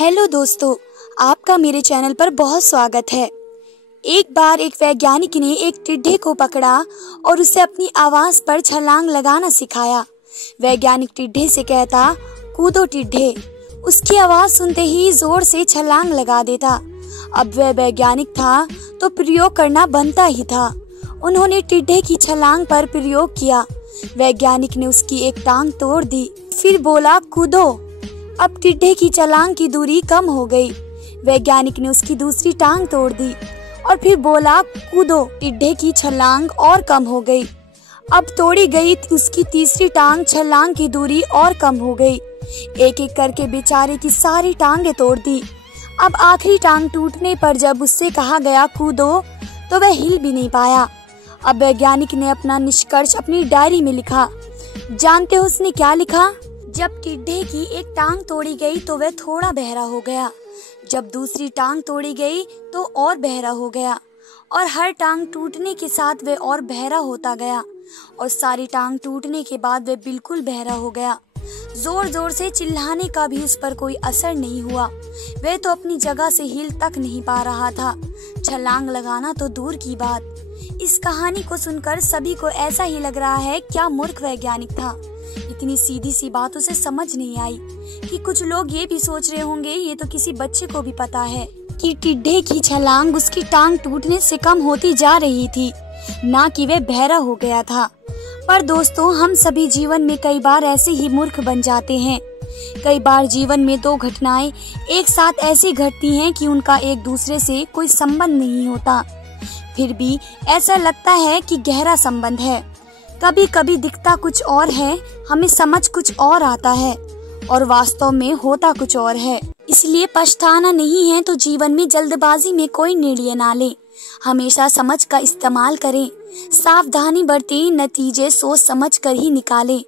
Hello दोस्तों, आपका मेरे चैनल पर बहुत स्वागत है। एक बार एक वैज्ञानिक ने एक टिड्डे को पकड़ा और उसे अपनी आवाज़ पर छलांग लगाना सिखाया। वैज्ञानिक टिड्डे से कहता, कूदो टिड्डे। उसकी आवाज़ सुनते ही जोर से छलांग लगा देता। अब वह वैज्ञानिक था तो प्रयोग करना बनता ही था। उन्होंने टिड्डे की छलांग पर प्रयोग किया। वैज्ञानिक ने उसकी एक टांग तोड़ दी, फिर बोला कूदो। अब टिड्डे की छलांग की दूरी कम हो गई। वैज्ञानिक ने उसकी दूसरी टांग तोड़ दी और फिर बोला कूदो। टिड्डे की छलांग और कम हो गई। अब तोड़ी गई उसकी तीसरी टांग, छलांग की दूरी और कम हो गई। एक एक करके बेचारे की सारी टांगें तोड़ दी। अब आखिरी टांग टूटने पर जब उससे कहा गया कूदो तो वह हिल भी नहीं पाया। अब वैज्ञानिक ने अपना निष्कर्ष अपनी डायरी में लिखा। जानते हो उसने क्या लिखा? जब टिड्डे की एक टांग तोड़ी गई तो वह थोड़ा बहरा हो गया। जब दूसरी टांग तोड़ी गई तो और बहरा हो गया और हर टांग टूटने के साथ वह और बहरा होता गया और सारी टांग टूटने के बाद वह बिल्कुल बहरा हो गया। जोर जोर से चिल्लाने का भी उस पर कोई असर नहीं हुआ। वह तो अपनी जगह से हिल तक नहीं पा रहा था, छलांग लगाना तो दूर की बात। इस कहानी को सुनकर सभी को ऐसा ही लग रहा है क्या मूर्ख वैज्ञानिक था। इतनी सीधी सी बात उसे समझ नहीं आई कि कुछ लोग ये भी सोच रहे होंगे ये तो किसी बच्चे को भी पता है कि टिड्डे की छलांग उसकी टांग टूटने से कम होती जा रही थी, ना कि वह बहरा हो गया था। पर दोस्तों, हम सभी जीवन में कई बार ऐसे ही मूर्ख बन जाते हैं। कई बार जीवन में दो घटनाएं एक साथ ऐसी घटती हैं कि उनका एक दूसरे से कोई संबंध नहीं होता, फिर भी ऐसा लगता है कि गहरा संबंध है। कभी कभी दिखता कुछ और है, हमें समझ कुछ और आता है और वास्तव में होता कुछ और है। इसलिए पछताना नहीं है तो जीवन में जल्दबाजी में कोई निर्णय ना लें। हमेशा समझ का इस्तेमाल करें, सावधानी बरतें, नतीजे सोच समझ कर ही निकालें।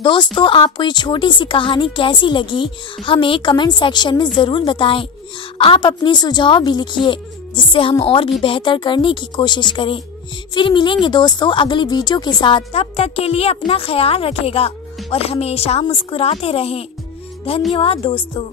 दोस्तों, आपको ये छोटी सी कहानी कैसी लगी हमें कमेंट सेक्शन में ज़रूर बताएं। आप अपने सुझाव भी लिखिए जिससे हम और भी बेहतर करने की कोशिश करें। फिर मिलेंगे दोस्तों अगली वीडियो के साथ। तब तक के लिए अपना ख्याल रखिएगा और हमेशा मुस्कुराते रहें। धन्यवाद दोस्तों।